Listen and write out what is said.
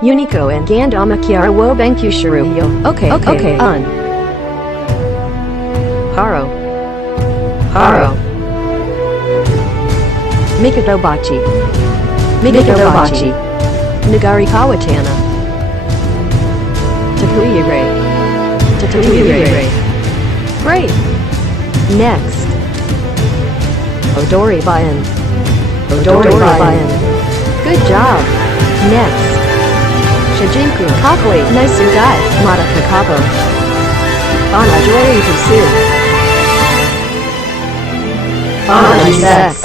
Unico and Gandama Kiara wo Banku Shiruyo. Okay, on. Haro. Mikadobachi. Nagari Kawatana. Takuyure. Great. Next. Odori Bayan. Good job. Next. Shijinku Kakoi Naisugai Mata Kakabo. Anajori Pusu. Sex.